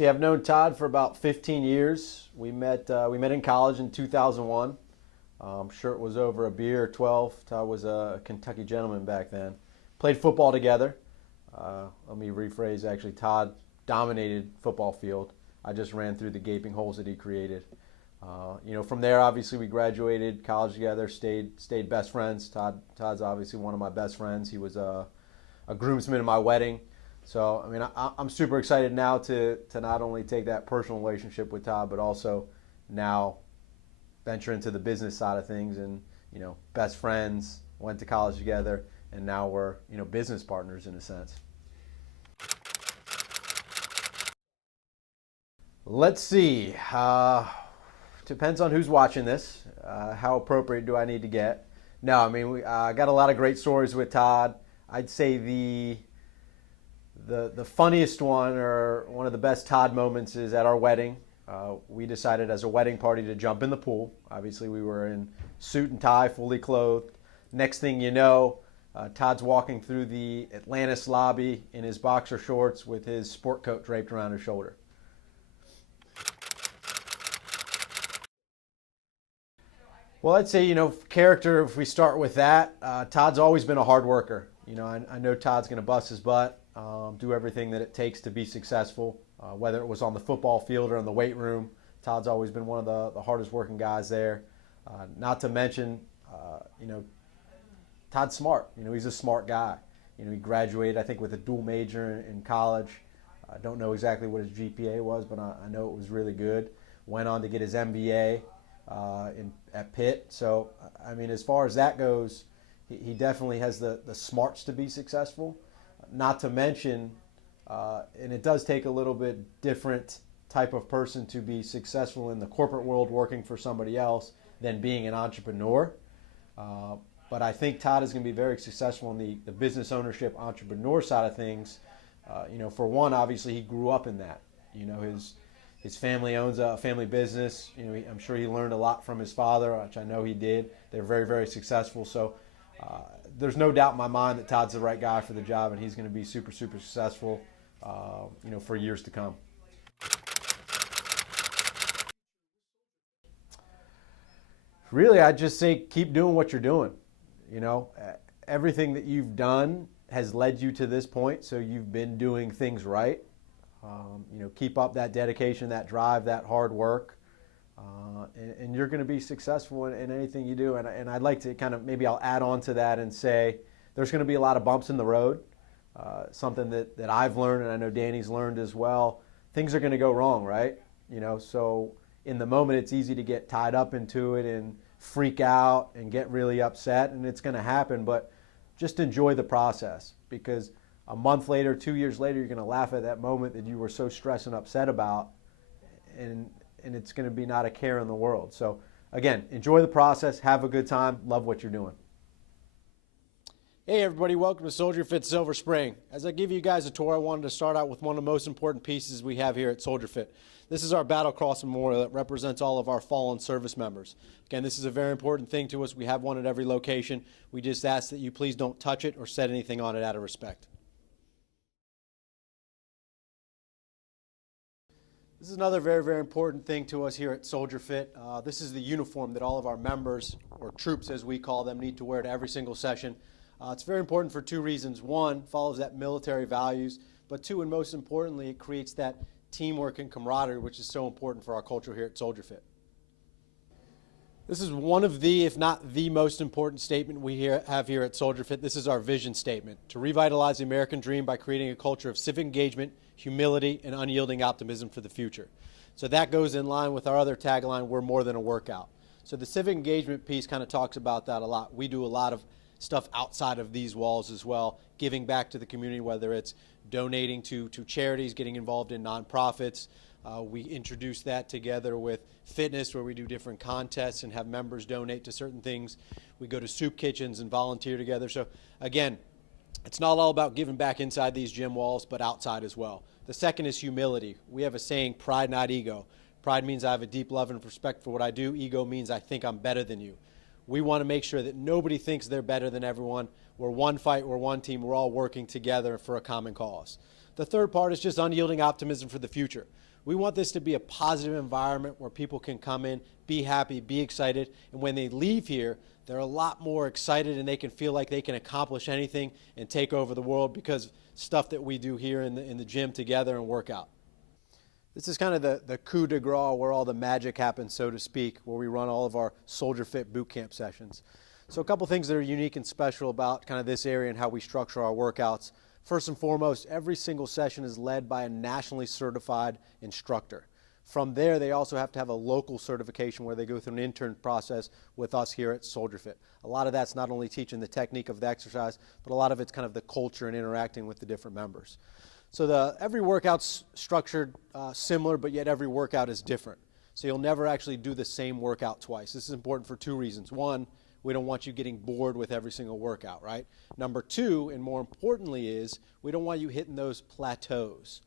See, I've known Todd for about 15 years. We met in college in 2001. I'm sure it was over a beer or 12. Todd was a Kentucky gentleman back then. Played football together. Let me rephrase, actually, Todd dominated football field. I just ran through the gaping holes that he created. From there, obviously, we graduated college together, stayed best friends. Todd's obviously one of my best friends. He was a groomsman in my wedding. So, I'm super excited now to not only take that personal relationship with Todd, but also now venture into the business side of things. And, best friends, went to college together, and now we're, business partners in a sense. Let's see. Depends on who's watching this. How appropriate do I need to get? No, I got a lot of great stories with Todd. I'd say the funniest one, or one of the best Todd moments, is at our wedding. We decided as a wedding party to jump in the pool. Obviously, we were in suit and tie, fully clothed. Next thing you know, Todd's walking through the Atlantis lobby in his boxer shorts with his sport coat draped around his shoulder. Well, I'd say, character, if we start with that, Todd's always been a hard worker. I know Todd's going to bust his butt, do everything that it takes to be successful, whether it was on the football field or in the weight room. Todd's always been one of the hardest working guys there. Not to mention, Todd's smart. He's a smart guy. He graduated, I think, with a dual major in college. I don't know exactly what his GPA was, but I know it was really good. Went on to get his MBA at Pitt. So, as far as that goes, he definitely has the smarts to be successful. Not to mention, and it does take a little bit different type of person to be successful in the corporate world working for somebody else than being an entrepreneur. But I think Todd is going to be very successful in the business ownership, entrepreneur side of things. For one, obviously, he grew up in that. His family owns a family business. I'm sure he learned a lot from his father, which I know he did. They're very, very successful. So there's no doubt in my mind that Todd's the right guy for the job, and he's going to be super, super successful, for years to come. Really, I'd just say keep doing what you're doing. Everything that you've done has led you to this point, so you've been doing things right. Keep up that dedication, that drive, that hard work, and you're going to be successful in anything you do. And I'd like to maybe I'll add on to that and say there's going to be a lot of bumps in the road, something that I've learned, and I know Danny's learned as well. Things are going to go wrong, right? So in the moment it's easy to get tied up into it and freak out and get really upset, and it's going to happen, but just enjoy the process, because a month later, 2 years later, you're going to laugh at that moment that you were so stressed and upset about, and it's going to be not a care in the world. So again, enjoy the process, have a good time, love what you're doing. Hey everybody, welcome to SoldierFit Silver Spring. As I give you guys a tour, I wanted to start out with one of the most important pieces we have here at SoldierFit. This is our Battle Cross Memorial that represents all of our fallen service members. Again, this is a very important thing to us. We have one at every location. We just ask that you please don't touch it or set anything on it out of respect. This is another very, very important thing to us here at SoldierFit. This is the uniform that all of our members, or troops as we call them, need to wear to every single session. It's very important for two reasons. One, follows that military values, but two, and most importantly, it creates that teamwork and camaraderie, which is so important for our culture here at SoldierFit. This is one of the, if not the most important statement we have here at SoldierFit. This is our vision statement: to revitalize the American dream by creating a culture of civic engagement, humility, and unyielding optimism for the future. So that goes in line with our other tagline, we're more than a workout. So the civic engagement piece kind of talks about that a lot. We do a lot of stuff outside of these walls as well, giving back to the community, whether it's donating to charities, getting involved in nonprofits. We introduce that together with fitness, where we do different contests and have members donate to certain things. We go to soup kitchens and volunteer together. So again, it's not all about giving back inside these gym walls, but outside as well. The second is humility. We have a saying, pride not ego. Pride means I have a deep love and respect for what I do. Ego means I think I'm better than you. We want to make sure that nobody thinks they're better than everyone. We're one fight, we're one team, we're all working together for a common cause. The third part is just unyielding optimism for the future. We want this to be a positive environment where people can come in, be happy, be excited, and when they leave here, they're a lot more excited and they can feel like they can accomplish anything and take over the world because stuff that we do here in the gym together and work out. This is kind of the coup de grace where all the magic happens, so to speak, where we run all of our SoldierFit boot camp sessions. So a couple things that are unique and special about kind of this area and how we structure our workouts. First and foremost, every single session is led by a nationally certified instructor. From there, they also have to have a local certification where they go through an intern process with us here at SoldierFit. A lot of that's not only teaching the technique of the exercise, but a lot of it's kind of the culture and interacting with the different members. So every workout's structured similar, but yet every workout is different. So you'll never actually do the same workout twice. This is important for two reasons. One, we don't want you getting bored with every single workout, right? Number two, and more importantly, is we don't want you hitting those plateaus.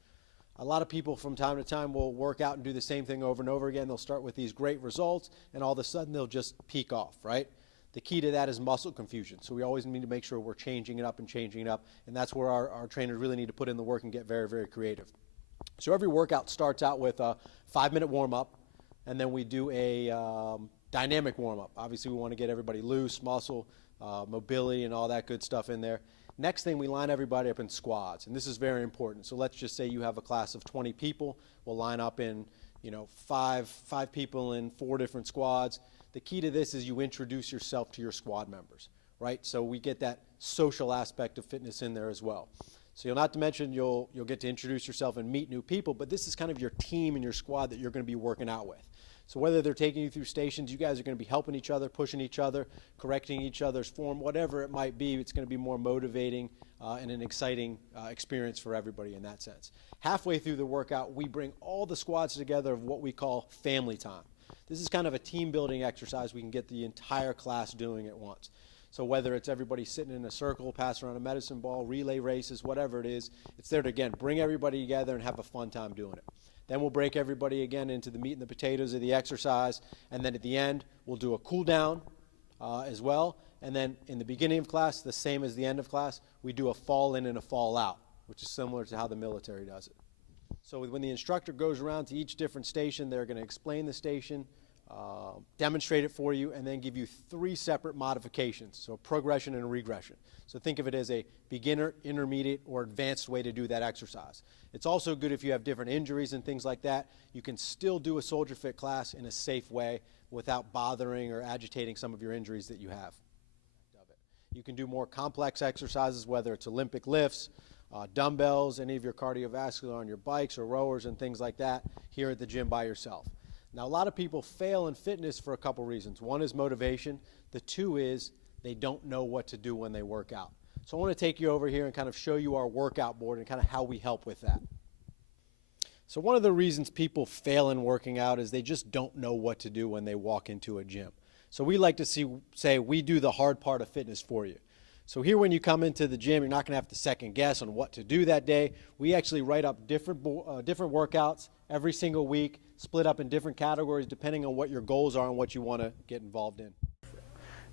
A lot of people from time to time will work out and do the same thing over and over again. They'll start with these great results, and all of a sudden they'll just peak off, right? The key to that is muscle confusion. So we always need to make sure we're changing it up, and that's where our trainers really need to put in the work and get very, very creative. So every workout starts out with a 5-minute warm-up, and then we do a dynamic warm-up. Obviously, we want to get everybody loose, muscle, mobility, and all that good stuff in there. Next thing, we line everybody up in squads, and this is very important. So let's just say you have a class of 20 people. We'll line up in, five people in 4 different squads. The key to this is you introduce yourself to your squad members, right? So we get that social aspect of fitness in there as well. So you'll not to mention you'll get to introduce yourself and meet new people, but this is kind of your team and your squad that you're going to be working out with. So whether they're taking you through stations, you guys are going to be helping each other, pushing each other, correcting each other's form, whatever it might be. It's going to be more motivating and an exciting experience for everybody in that sense. Halfway through the workout, we bring all the squads together of what we call family time. This is kind of a team building exercise we can get the entire class doing at once. So whether it's everybody sitting in a circle, passing around a medicine ball, relay races, whatever it is, it's there to, again, bring everybody together and have a fun time doing it. Then we'll break everybody again into the meat and the potatoes of the exercise, and then at the end, we'll do a cool down as well. And then in the beginning of class, the same as the end of class, we do a fall in and a fall out, which is similar to how the military does it. So when the instructor goes around to each different station, they're going to explain the station, demonstrate it for you, and then give you 3 separate modifications, so a progression and a regression. So think of it as a beginner, intermediate, or advanced way to do that exercise. It's also good if you have different injuries and things like that. You can still do a SoldierFit class in a safe way without bothering or agitating some of your injuries that you have. You can do more complex exercises, whether it's Olympic lifts, dumbbells, any of your cardiovascular on your bikes or rowers and things like that here at the gym by yourself. Now, a lot of people fail in fitness for a couple reasons. One is motivation. The 2 is they don't know what to do when they work out. So I want to take you over here and kind of show you our workout board and kind of how we help with that. So one of the reasons people fail in working out is they just don't know what to do when they walk into a gym. So we like to say we do the hard part of fitness for you. So here when you come into the gym, you're not going to have to second guess on what to do that day. We actually write up different workouts every single week, split up in different categories depending on what your goals are and what you want to get involved in.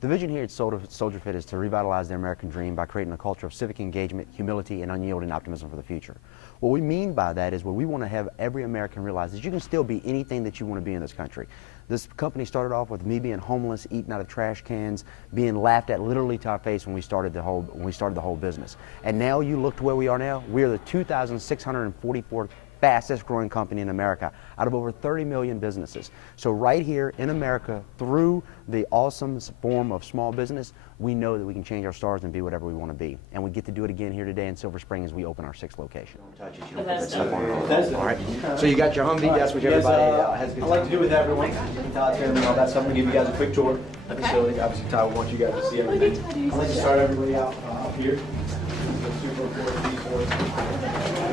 The vision here at SoldierFit is to revitalize the American dream by creating a culture of civic engagement, humility, and unyielding optimism for the future. What we mean by that is what we want to have every American realize is you can still be anything that you want to be in this country. This company started off with me being homeless, eating out of trash cans, being laughed at literally to our face when we started the whole business. And now you look to where we are now. We are the 2,644 fastest growing company in America out of over 30 million businesses. So right here in America, through the awesome form of small business, we know that we can change our stars and be whatever we want to be. And we get to do it again here today in Silver Spring as we open our 6th location. Don't touch it, you don't put that stuff on it. All right. So you got your Humvee, that's what everybody has a good time. I like to do with everyone. Todd's here and all that stuff. I'm going to give you guys a quick tour of the facility. Obviously, Todd wants you guys to see everything. I'd like to start everybody out up here.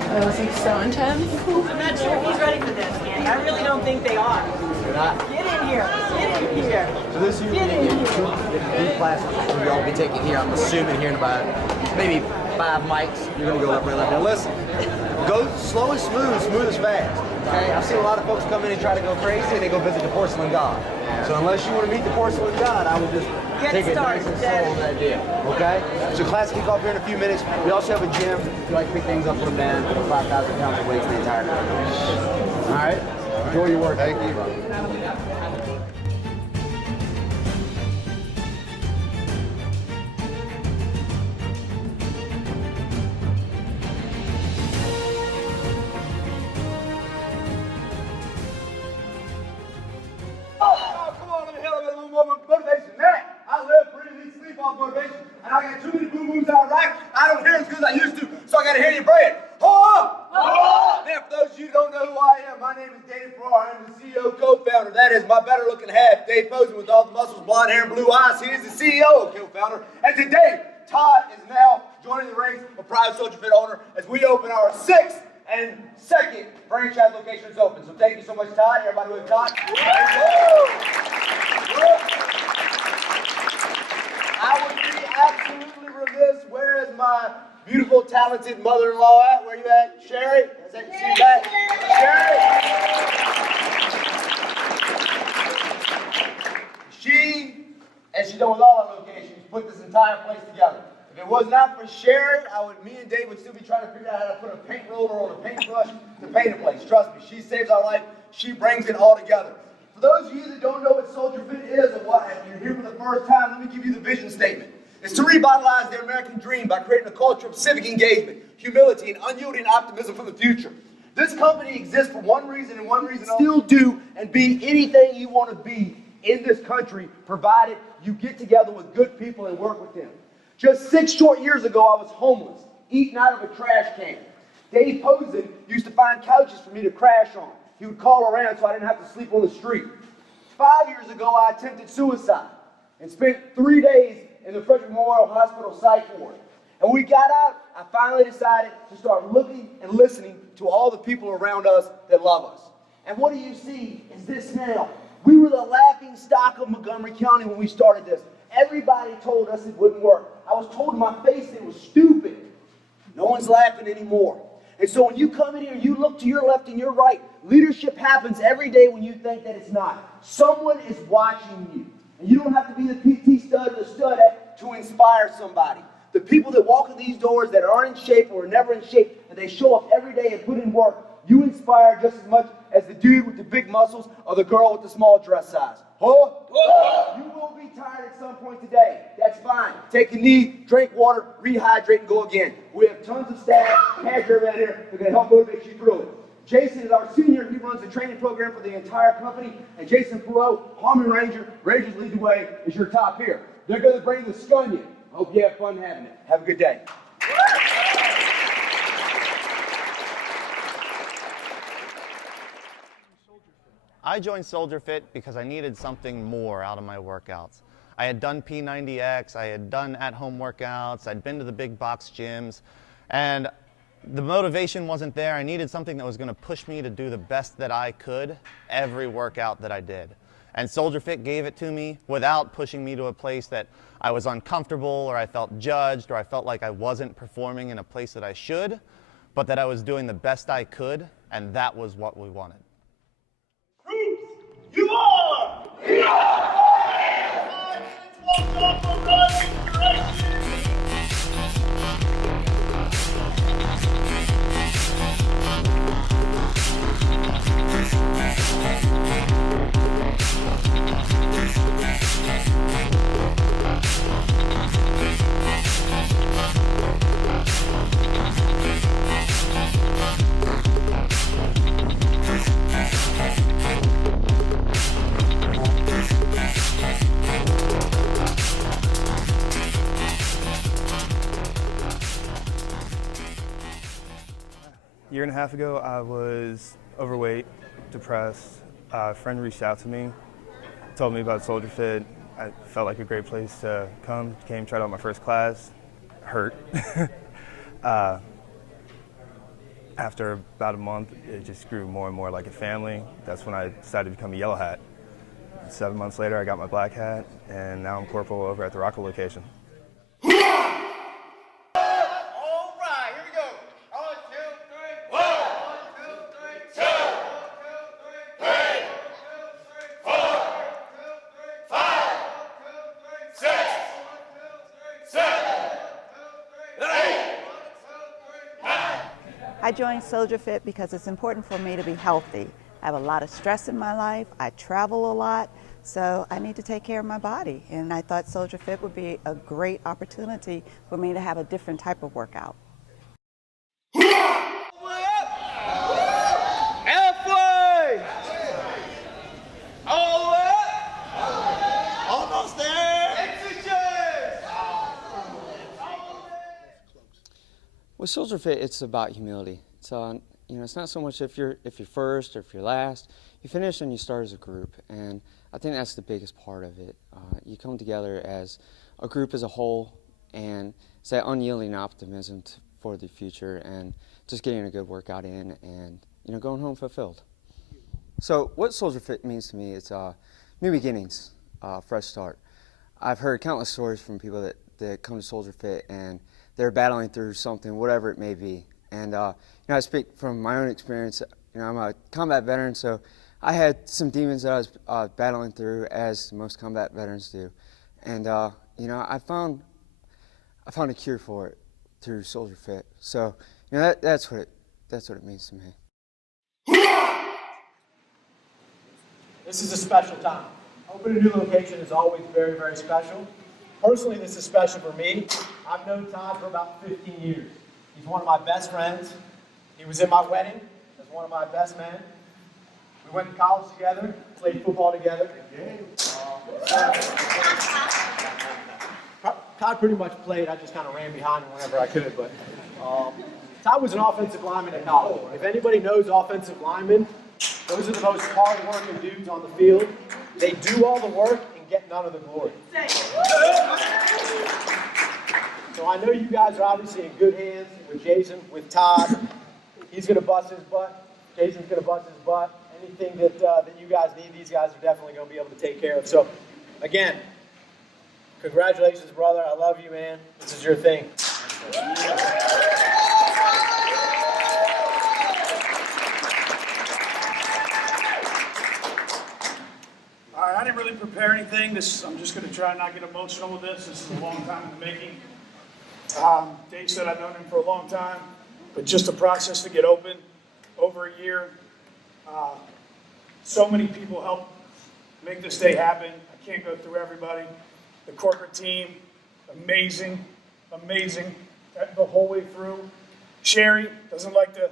That was like so intense. I'm not sure if he's ready for this, Andy. I really don't think they are. You're not? Get in here. Get in here. So this year Get in here. two classes we're going to be taking here. I'm assuming here in about maybe 5 mics. You're going to go up and left. Now listen, go slow and smooth, smooth as fast. Okay? I've seen a lot of folks come in and try to go crazy and they go visit the porcelain god. So unless you want to meet the porcelain god, I would just take it nice and slow on that deal. Okay? So class kick off here in a few minutes. We also have a gym. If you like to pick things up from them, 5,000 pounds of weights the entire time. All right. Enjoy your work. Thank you. Oh, come on, let me hell of a little more motivation. Man, I live, breathe, eat, sleep off motivation. And I got too many boo-boos out of rack. I don't hear as good as I used to, so I got to hear you braying. Hold up! Hold up! Man, for those of you who don't know who I am, my name is Dave Farrar. I'm the CEO, co-founder. That is my better-looking half, Dave Posen, with all the muscles, blonde hair, and blue eyes. He is the CEO, co-founder. And today, Todd is now joining the ranks of proud SoldierFit owner as we open our 6th and second franchise location is open. So thank you so much, Todd. Everybody with Todd. I would be absolutely remiss. Where is my beautiful, talented mother-in-law at? Where you at? Sherry? Is that you back? Sherry? She, as she done with all our locations, put this entire place together. If it was not for Sherry, me and Dave would still be trying to figure out how to put a paint roller on a paintbrush to paint a place. Trust me, she saves our life. She brings it all together. For those of you that don't know what SoldierFit is or what, if you're here for the first time, let me give you the vision statement. It's to revitalize the American dream by creating a culture of civic engagement, humility, and unyielding optimism for the future. This company exists for one reason and one reason only. Still do and be anything you want to be in this country, provided you get together with good people and work with them. Just 6 short years ago, I was homeless, eating out of a trash can. Dave Posen used to find couches for me to crash on. He would call around so I didn't have to sleep on the street. 5 years ago, I attempted suicide and spent 3 days in the Frederick Memorial Hospital psych ward. And when we got out, I finally decided to start looking and listening to all the people around us that love us. And what do you see is this now. We were the laughing stock of Montgomery County when we started this. Everybody told us it wouldn't work. I was told in my face it was stupid. No one's laughing anymore. And so when you come in here, you look to your left and your right. Leadership happens every day when you think that it's not. Someone is watching you. And you don't have to be the PT stud or the stud to inspire somebody. The people that walk in these doors that aren't in shape or are never in shape, and they show up every day and put in work, you inspire just as much as the dude with the big muscles or the girl with the small dress size. Huh? You will be tired at some point today. That's fine. Take a knee, drink water, rehydrate, and go again. We have tons of staff, cashier right here, who can help motivate you through it. Jason is our senior. He runs the training program for the entire company. And Jason Perot, Army Ranger, Rangers Lead the Way, is your top here. They're going to bring the scunion. Hope you have fun having it. Have a good day. I joined SoldierFit because I needed something more out of my workouts. I had done P90X, I had done at-home workouts, I'd been to the big box gyms, and the motivation wasn't there. I needed something that was going to push me to do the best that I could every workout that I did. And SoldierFit gave it to me without pushing me to a place that I was uncomfortable or I felt judged or I felt like I wasn't performing in a place that I should, but that I was doing the best I could, and that was what we wanted. You are! We are! 5 minutes walked off a run A year and a half ago, I was overweight, depressed. A friend reached out to me, told me about SoldierFit. I felt like a great place to come. Came, tried out my first class, hurt. After about a month, it just grew more and more like a family. That's when I decided to become a yellow hat. 7 months later, I got my black hat, and now I'm corporal over at the Rockville location. I joined SoldierFit because it's important for me to be healthy. I have a lot of stress in my life. I travel a lot, so I need to take care of my body. And I thought SoldierFit would be a great opportunity for me to have a different type of workout. Halfway! All the way up! Almost there! With SoldierFit, it's about humility. It's it's not so much if you're first or if you're last. You finish and you start as a group, and I think that's the biggest part of it. You come together as a group as a whole, and it's that unyielding optimism for the future, and just getting a good workout in, and going home fulfilled. So what SoldierFit means to me is new beginnings, fresh start. I've heard countless stories from people that come to SoldierFit and they're battling through something, whatever it may be. And I speak from my own experience. I'm a combat veteran, so I had some demons that I was battling through, as most combat veterans do. And I found a cure for it through SoldierFit. So that's what it means to me. This is a special time. Opening a new location is always very, very special. Personally, this is special for me. I've known Todd for about 15 years. He's one of my best friends. He was in my wedding as one of my best men. We went to college together, played football together. Todd pretty much played. I just kind of ran behind him whenever I could. But Todd was an offensive lineman at college. If anybody knows offensive linemen, those are the most hard-working dudes on the field. They do all the work and get none of the glory. So I know you guys are obviously in good hands with Jason, with Todd. He's going to bust his butt. Jason's going to bust his butt. Anything that you guys need, these guys are definitely going to be able to take care of. So, again, congratulations, brother. I love you, man. This is your thing. All right, I didn't really prepare anything. I'm just going to try and not get emotional with this. This is a long time in the making. Dave said I've known him for a long time, but just a process to get open, over a year. So many people helped make this day happen. I can't go through everybody. The corporate team, amazing, the whole way through. Sherry doesn't like to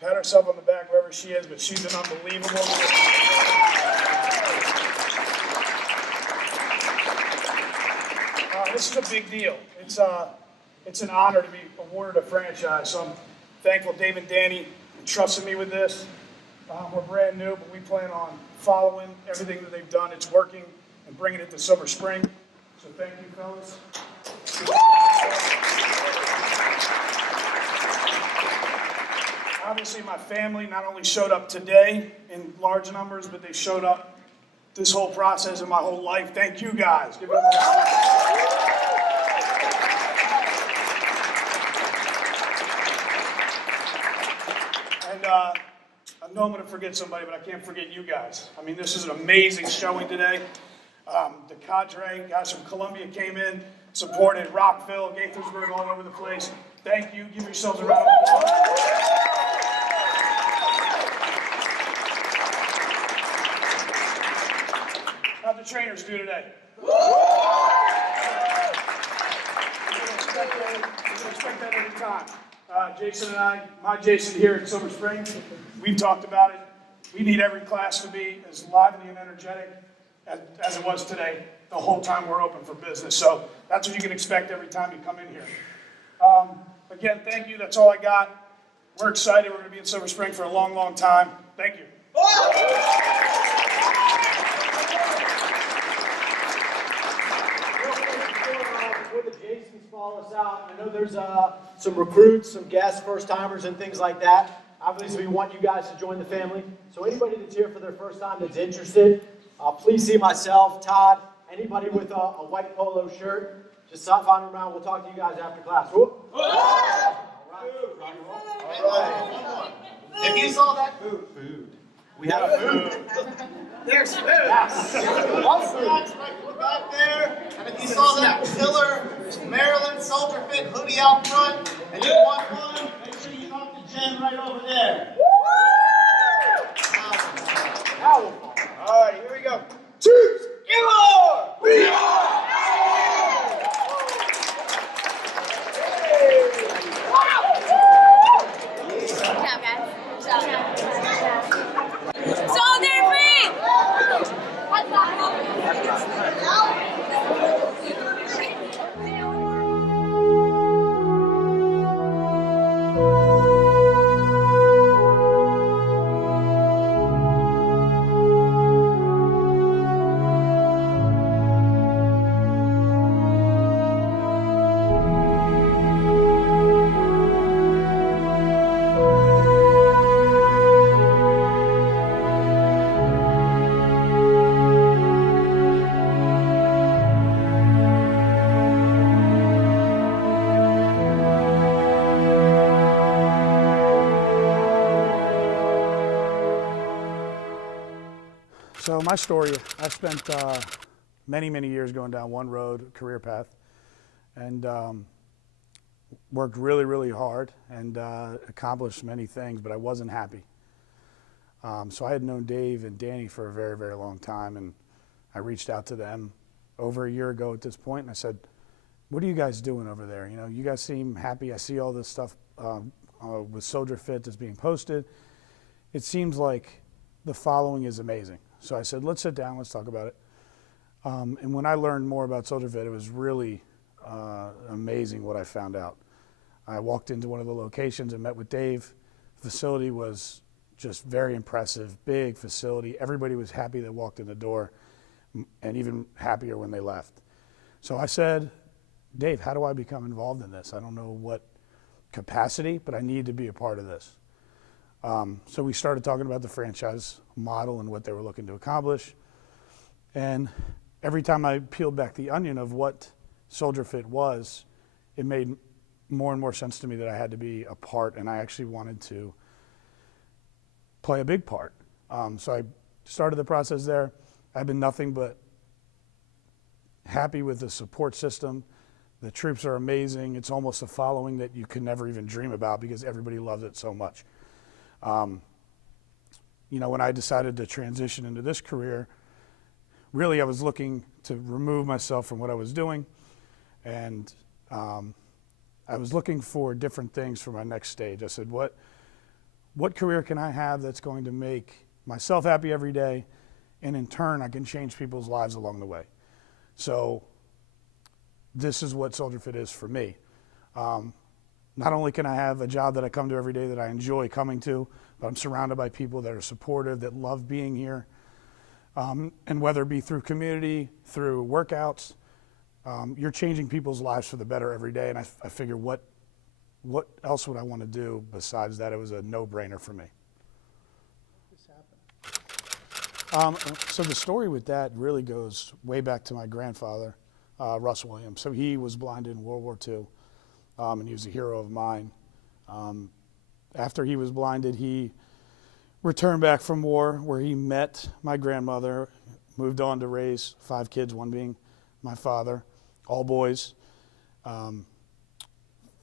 pat herself on the back wherever she is, but she's been unbelievable. This is a big deal. It's an honor to be awarded a franchise. So I'm thankful Dave and Danny entrusted me with this. We're brand new, but we plan on following everything that they've done. It's working, and bringing it to Silver Spring. So thank you, fellas. Obviously, my family not only showed up today in large numbers, but they showed up this whole process and my whole life. Thank you, guys. Give it up. And I know I'm going to forget somebody, but I can't forget you guys. I mean, this is an amazing showing today. The cadre, guys from Columbia came in, supported Rockville, Gaithersburg, all over the place. Thank you. Give yourselves a round of applause. How'd the trainers do today? You can expect that every time. Jason and I, my Jason here at Silver Spring, we've talked about it. We need every class to be as lively and energetic as it was today, the whole time we're open for business. So that's what you can expect every time you come in here. Again, thank you. That's all I got. We're excited. We're going to be in Silver Spring for a long, long time. Thank you. Before the Jasons follow us out, I know there's some recruits, some guests, first-timers, and things like that. Obviously, we want you guys to join the family. So anybody that's here for their first time that's interested, please see myself, Todd, anybody with a white polo shirt. Just stop finding around. We'll talk to you guys after class. Whoop. All right. If you saw that Food. We have food. there's food. Yes. Snacks right back there. And if you saw that killer Maryland SoldierFit hoodie out front, and you want one, make sure you knock the gym right over there. Powerful. All right, here we go. Troops, give more! We are! Good job, guys. SoldierFit! So my story, I've spent many, many years going down one road, career path, and worked really, really hard and accomplished many things, but I wasn't happy. So I had known Dave and Danny for a very, very long time, and I reached out to them over a year ago at this point, and I said, what are you guys doing over there? You know, you guys seem happy. I see all this stuff with SoldierFit that's being posted. It seems like the following is amazing. So I said, let's sit down, let's talk about it. And when I learned more about SoldierFit, it was really amazing what I found out. I walked into one of the locations and met with Dave. The facility was just very impressive, big facility. Everybody was happy that walked in the door, and even happier when they left. So I said, Dave, how do I become involved in this? I don't know what capacity, but I need to be a part of this. So we started talking about the franchise model and what they were looking to accomplish. And every time I peeled back the onion of what SoldierFit was, it made more and more sense to me that I had to be a part, and I actually wanted to play a big part. So I started the process there. I've been nothing but happy with the support system. The troops are amazing. It's almost a following that you could never even dream about because everybody loves it so much. You know, when I decided to transition into this career, really I was looking to remove myself from what I was doing, and I was looking for different things for my next stage. I said, what career can I have that's going to make myself happy every day, and in turn I can change people's lives along the way? So this is what SoldierFit is for me. Not only can I have a job that I come to every day that I enjoy coming to, but I'm surrounded by people that are supportive, that love being here. And whether it be through community, through workouts, you're changing people's lives for the better every day. And I figure what else would I want to do besides that? It was a no-brainer for me. So the story with that really goes way back to my grandfather, Russ Williams. So he was blinded in World War II, and he was a hero of mine. After he was blinded, he returned back from war, where he met my grandmother, moved on to raise 5 kids, one being my father, all boys.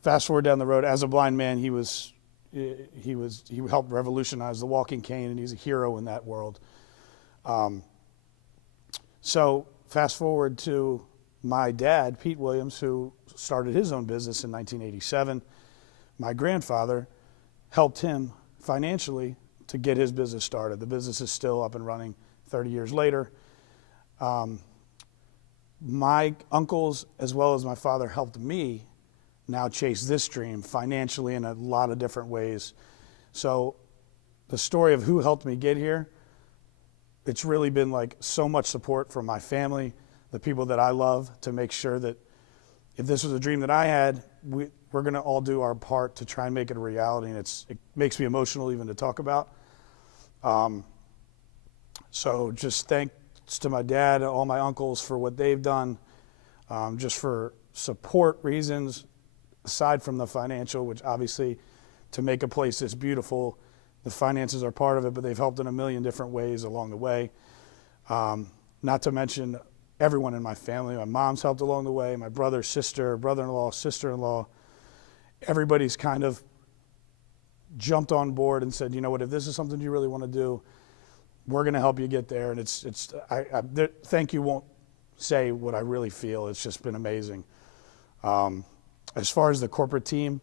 Fast forward down the road, as a blind man, he helped revolutionize the walking cane, and he's a hero in that world. So fast forward to my dad, Pete Williams, who started his own business in 1987. My grandfather helped him financially to get his business started. The business is still up and running 30 years later. My uncles, as well as my father, helped me now chase this dream financially in a lot of different ways. So the story of who helped me get here, it's really been like so much support from my family, the people that I love, to make sure that if this was a dream that I had, we're going to all do our part to try and make it a reality. And it makes me emotional even to talk about. So just thanks to my dad and all my uncles for what they've done, just for support reasons, aside from the financial, which obviously to make a place this beautiful, the finances are part of it, but they've helped in a million different ways along the way. Not to mention everyone in my family. My mom's helped along the way, my brother, sister, brother-in-law, sister-in-law. Everybody's kind of jumped on board and said, you know what, if this is something you really want to do, we're going to help you get there. And thank you won't say what I really feel. It's just been amazing. As far as the corporate team,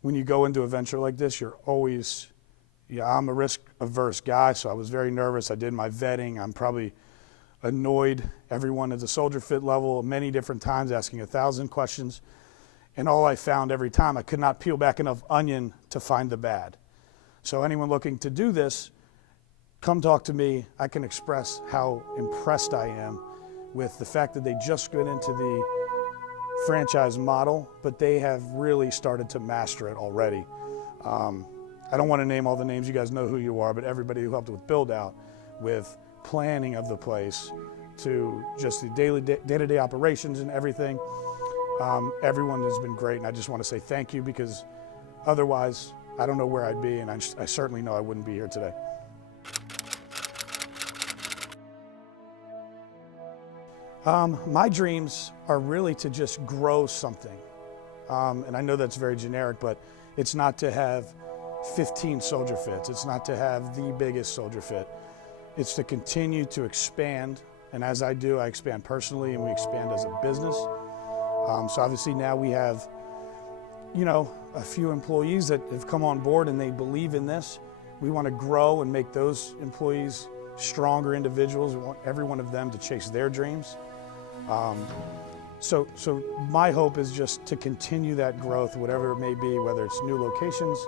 when you go into a venture like this, you're always, I'm a risk-averse guy, so I was very nervous. I did my vetting. I'm probably annoyed everyone at the SoldierFit level many different times, asking 1,000 questions. And all I found every time, I could not peel back enough onion to find the bad. So anyone looking to do this, come talk to me. I can express how impressed I am with the fact that they just got into the franchise model, but they have really started to master it already. I don't want to name all the names, you guys know who you are, but everybody who helped with build out, with planning of the place, to just the day-to-day operations and everything. Everyone has been great, and I just want to say thank you, because otherwise I don't know where I'd be, and I certainly know I wouldn't be here today. My dreams are really to just grow something. And I know that's very generic, but it's not to have 15 SoldierFits. It's not to have the biggest SoldierFit. It's to continue to expand. And as I do, I expand personally and we expand as a business. So obviously now we have, a few employees that have come on board and they believe in this. We want to grow and make those employees stronger individuals. We want every one of them to chase their dreams. So my hope is just to continue that growth, whatever it may be, whether it's new locations,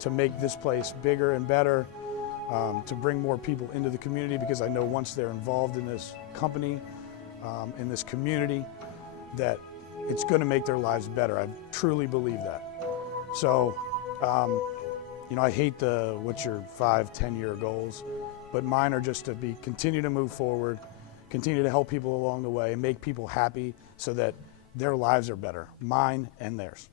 to make this place bigger and better, to bring more people into the community, because I know once they're involved in this company, in this community, that it's going to make their lives better. I truly believe that. So, I hate what's your 5-10 year goals, but mine are just to continue to move forward, continue to help people along the way, and make people happy so that their lives are better, mine and theirs.